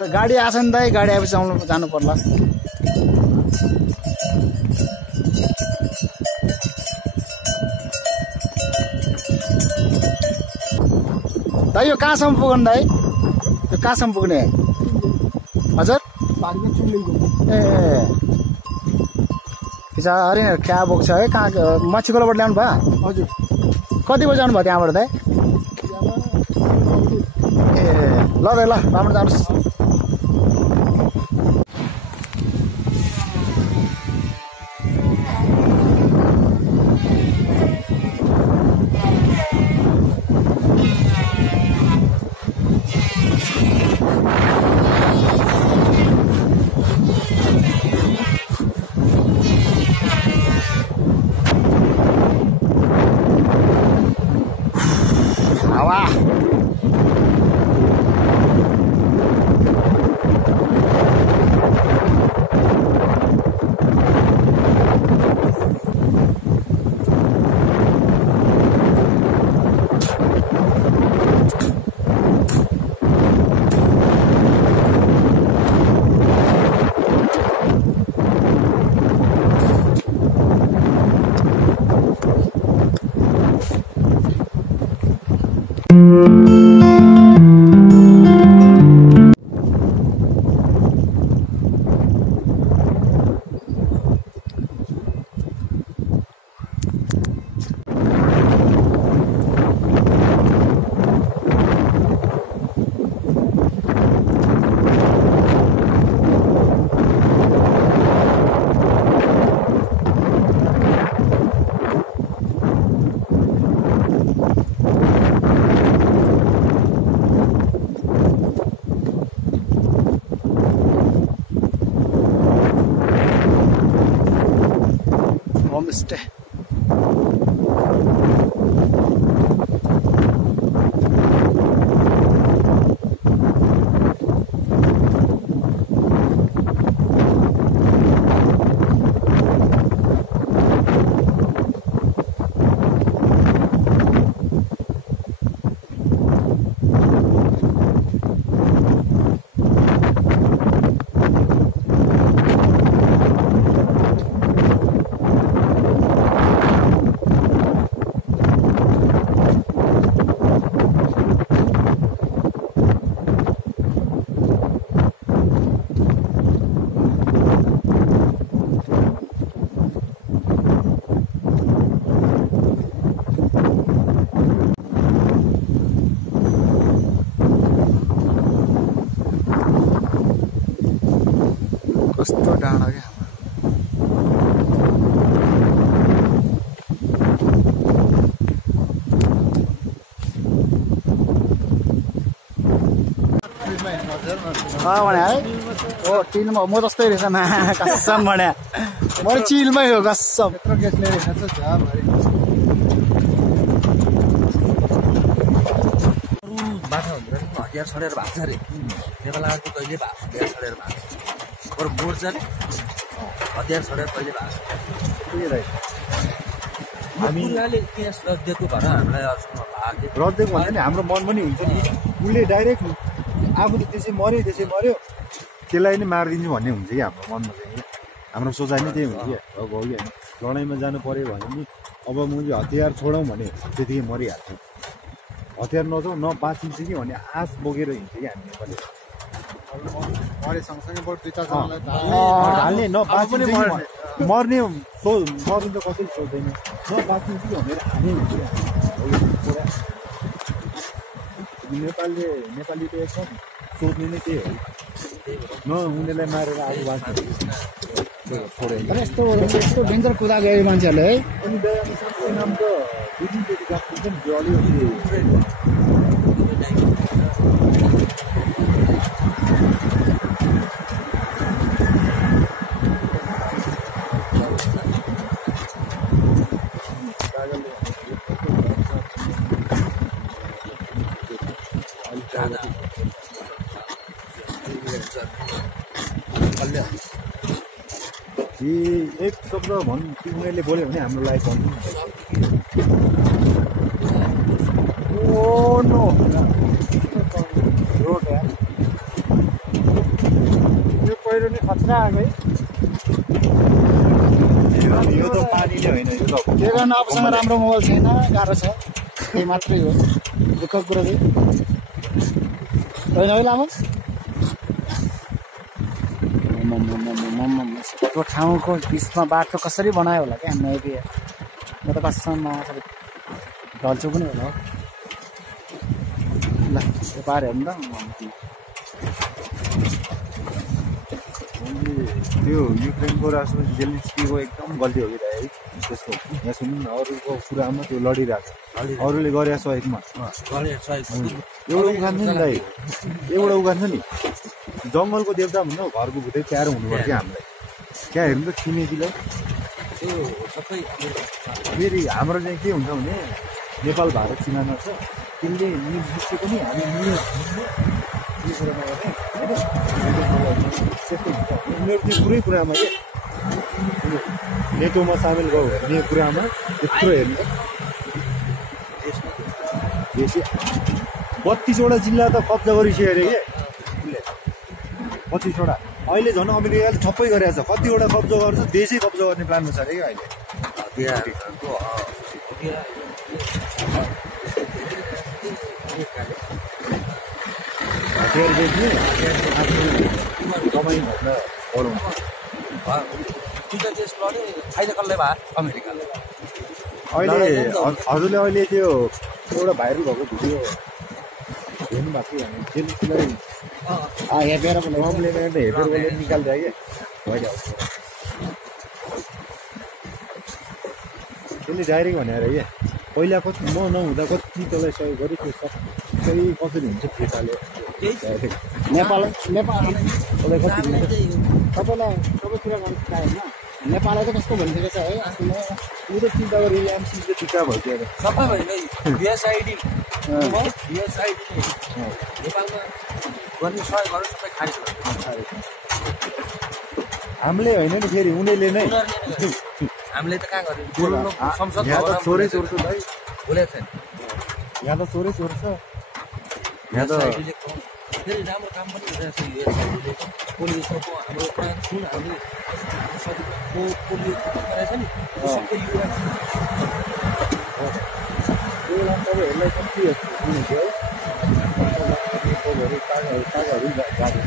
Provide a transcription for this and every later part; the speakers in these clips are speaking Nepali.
अन्त गाडी आछ नि दाइ, गाडी आएपछि जानु पर्ला। दाइ यो कहाँसम्म पुग्नु दाइ? यो कहाँसम्म पुग्ने? हजुर ए पछाडि क्या बोक्छ है? कहाँ मच्छीकोलाबाट ल्याउनु भयो? हजुर। कति बजी आउनु भयो त्यहाँबाट दाइ? ए ल दाइ ल, राम्रो जानुहोस्। हावा होमस्टे। कस्तो डाँडा क्या भने है। ओ चिलमा म जस्तै रहेछ न कसम भने म चिलमै हो कसम। हतियार छडेर भएको छ अरे नेपाल आर्मी कहिले हतियार छडेर भएको बरु मोर्चाले हतियार छडेर कहिले भएको हामीले इतिहास रद्दिएको भएर हामीलाई रद्दिएको भन्दा नि हाम्रो मन पनि हुन्छ नि। उसले डाइरेक्ट आफूले त्यसै मऱ्यो त्यसलाई नै मारिदिन्छु भन्ने हुन्छ कि हाम्रो मनमा चाहिँ। हाम्रो सोचाइ नै त्यही हुन्छ कि अब हो कि होइन लडाइँमा जानु पऱ्यो भने नि अब मैले हतियार छोडौँ भने त्यतिकै मरिहाल्छ। हतियार नजाउँ न बाँचिन्छ कि भन्ने आश बोकेर हिँड्छ कि हामी नेपाली हाल्ने न बाँचिन्छ कि मर्ने मर्नु त कसैले सोच्दैन न बाँचिन्छ कि भनेर हाल्ने हुन्छ नेपाली त एकदम सोच्ने नै त्यही हो न उनीहरूलाई मारेर आगो बाँच्छ। यस्तो यस्तो डेन्जर कुदा गयो मान्छेहरूले है। अनि दयाको नाम त बुझिँदै गएको नि त्यो अलिकति एक शब्द उनीहरूले बोल्यो भने हाम्रो लाइफ भन्नु ओ नो रोड पुरा आएको है। यो त पानीले होइन यो त के गर्नु आफूसँग राम्रो मोबाइल छैन, गाह्रो छ, त्यही मात्रै हो दुःख कुरो चाहिँ होइन है लामो। त्यो ठाउँको बिचमा बाटो कसरी बनायो होला क्या हाम्रो एरिया, म त कसम ढल्छु पनि होला हौ। ल त्यो पार हेर्नु त त्यो युक्रेनको राष्ट्रपति जेलेन्स्कीको एकदम गल्ती हो कि दाइ है त्यसको। यहाँ सुन्नु न, अरूको कुरामा त्यो लडिरहेको छ, अरूले गरे सहयोगमा एउटा उखान्छ नि दाइ, एउटा उखान्छ नि, जङ्गलको देवता भन्नु घरको भुतै प्यारो हुनुपर्छ क्या हामीलाई। क्या हेर्नु त छिमेकीलाई फेरि हाम्रो चाहिँ के हुन्छ भने नेपाल भारत सिमाना छ, त्यसले निश्चय पनि हामी उनीहरू चाहिँ पुरै कुरामा के नेटोमा सामेल भयो भन्ने कुरामा यत्रो हेर्नु 32वटा जिल्ला त कब्जा गरिसक्यो अरे के 25वटा। अहिले झन् अमेरिकाले ठप्पै गरेको छ, कतिवटा कब्जा गर्छ, देशै कब्जा गर्ने प्लानमा छ अरे क्या अहिले। हतियार बेच्ने आफ्नो कमाइ भन्दा बढाउनु। अहिले हजुरले अहिले त्यो एउटा भाइरल भएको भिडियो हेर्नु भएको थियो भने जेलेन्स्कीलाई हेपेर हेपेर निकालिदियो क्या भइरहेको छ। त्यसले डाइरेक्ट भनेर क्या पहिला कति म नहुँदा कति त्यसलाई सहयोग गरेँ, त्यो सबै कसरी हुन्छ फिर्ताले नेपाललाई कति दिन्छ तपाईँलाई सबै कुरा गर्नु सिकायो होइन। नेपाललाई चाहिँ कस्तो भनिसकेको छ है आफ्नो ऊ त चिन्ता गरेँ एमसीको टिका भइसक्यो अरे सबै भयो युएसआइडी नेपालमा गर्ने सहयोगहरू सबै खारिज भयो। हामीले होइन नि फेरि उनीहरूले नै हामीले त कहाँ गर्यो संसद यहाँ त चोरै चोर छ भाइ, बोलेको छैन। यहाँ त चोरै चोर छ। यहाँ त फेरि राम्रो काम पनि गरिरहेको छ युएसआइडीले। पोलियोको हाम्रो जुन हामीले पोलियो गरेको छ नि सबै युएस तपाईँहरूलाई कति दिनुहुन्छ है कागहरू गाडी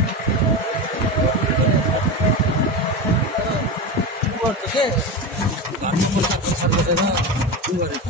के घरमा पैसा बसेर उ गरेको